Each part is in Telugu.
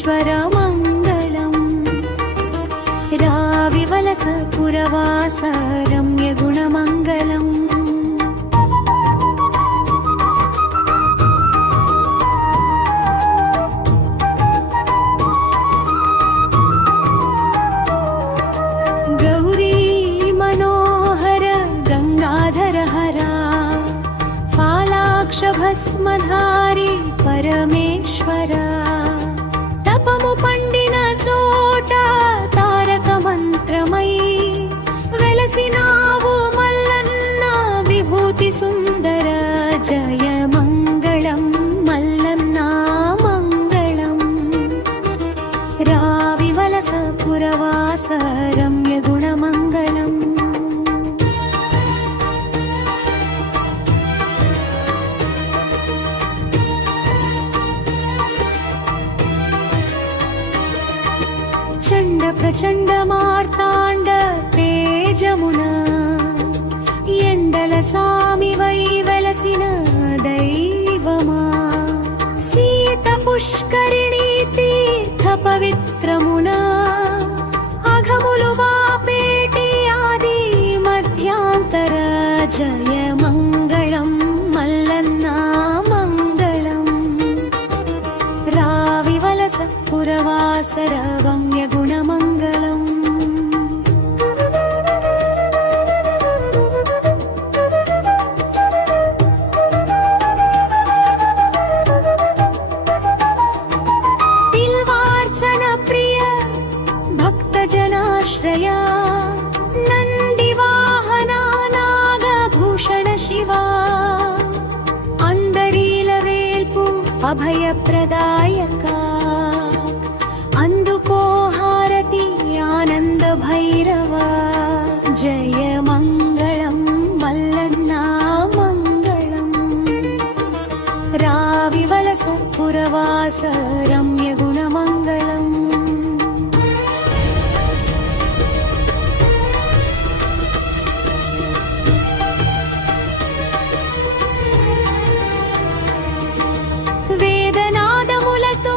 परमेश्वरमङ्गलम् राविवलसपुरवास रम्यगुणमङ्गलम् गौरी मनोहर गंगाधर हरा फालाक्षभस्मधारी परमेश्वरा तपमु पंडिन चोट तारक मंत्रमयी वेलसिनावु मल्लन्न विभूति सुंदर जय मंगलम मल्लन्न मंगलम राविवलस पुरवास रम्य गुणमंगलम चंड प्रचंड मार्तांड तेजमुना ఎండల సామి వైవలసిన దైవమా సీత పుష్కరిణి తీర్థ పవిత్రమునా అఘములు వాపేటి ఆది మధ్యాంతర జయ మంగళం మల్లన్న మంగళం రావివలస పురవాసర వంగ్య గుణమంగళం जनाश्रया नंदिवाहना नागभूषण शिवा अंदरीलवेल्पु अभयप्रदायका अंदुको हारति आनंद भैरव जय मंगलम मल्लन्ना मंगलम राविवलस पुरवास रम्य गुणमंगलम వేదనాదములతో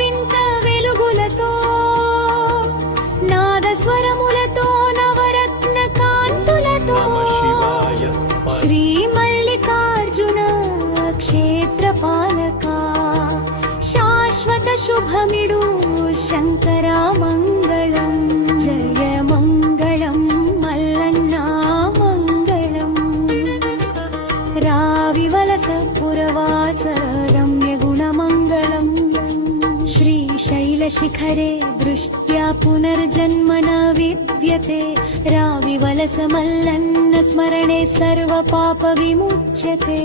వింత వెలుగులతో నాదస్వరములతో నవరత్న కాంతులతో శ్రీ మల్లికార్జున క్షేత్రపాలక శాశ్వత శుభమిడు శంకర మంగళం జయ మంగళం మల్లన్న మంగళం రావివలస పురవాస రమ్య गुणमङ्गलम् श्रीशैलशिखरे दृष्ट्या पुनर्जन्म न विद्यते राविवलसमल्लन्न स्मरणे सर्वपाप विमुच्यते।